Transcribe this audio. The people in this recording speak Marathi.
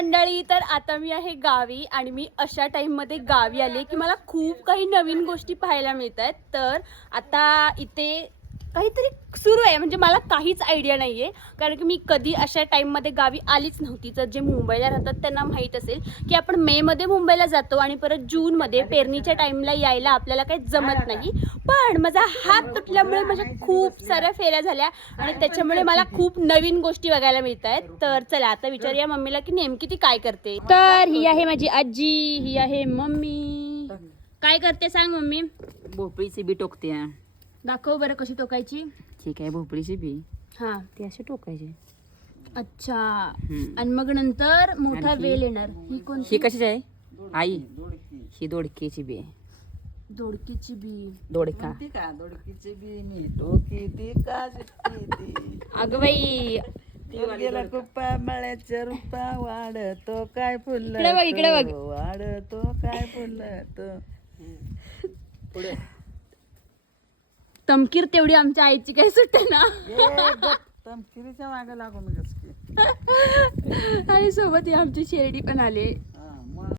मंडळी, तर आता मी आहे गावी आणि मी अशा टाइममध्ये गावी आले की मला खूप काही नवीन गोष्टी पाहायला मिळतात. तर आता इथे काहीतरी सुरू आहे, म्हणजे मला काहीच आयडिया नाही आहे, कारण की मी कधी अशा टाईममध्ये गावी आलीच नव्हती. तर जे मुंबईला राहतात त्यांना माहीत असेल की आपण मेमध्ये मुंबईला जातो आणि परत जूनमध्ये पेरणीच्या टाईमला यायला आपल्याला काही जमत नाही. पण माझा हात तुटल्यामुळे माझ्या खूप साऱ्या फेऱ्या झाल्या आणि त्याच्यामुळे मला खूप नवीन गोष्टी बघायला मिळत आहेत. तर चला आता विचारूया मम्मीला की नेमकी ती काय करते. तर ही आहे माझी आजी, ही आहे मम्मी. काय करते सांग मम्मी? भोपळीची बी टोकते. दाखव बरं कशी टोकायची. ठीक आहे, भोपळीची बी हा, ती अशी टोकायची. अच्छा. आणि मग नंतर मोठा आणि वेल येणार. ही कोणती? ही कशाची आहे आई? ही दोडकीची बी आहे. दोडकीची बी. दोडका दोडकीची बी मी टोकी ती का ती अगं बाई, गेला कुप्पा मळ्याच्या रुपा वाढतो काय फुल इकडे बघ, इकडे बघ. वाढतो काय फुलतो. पुढे तमकीर तेवढी आमच्या आईची काही सुट्टे ना. तमकिरीच्या मागे लागून कसकी. आणि सोबत ही आमची शेरडी पण आली.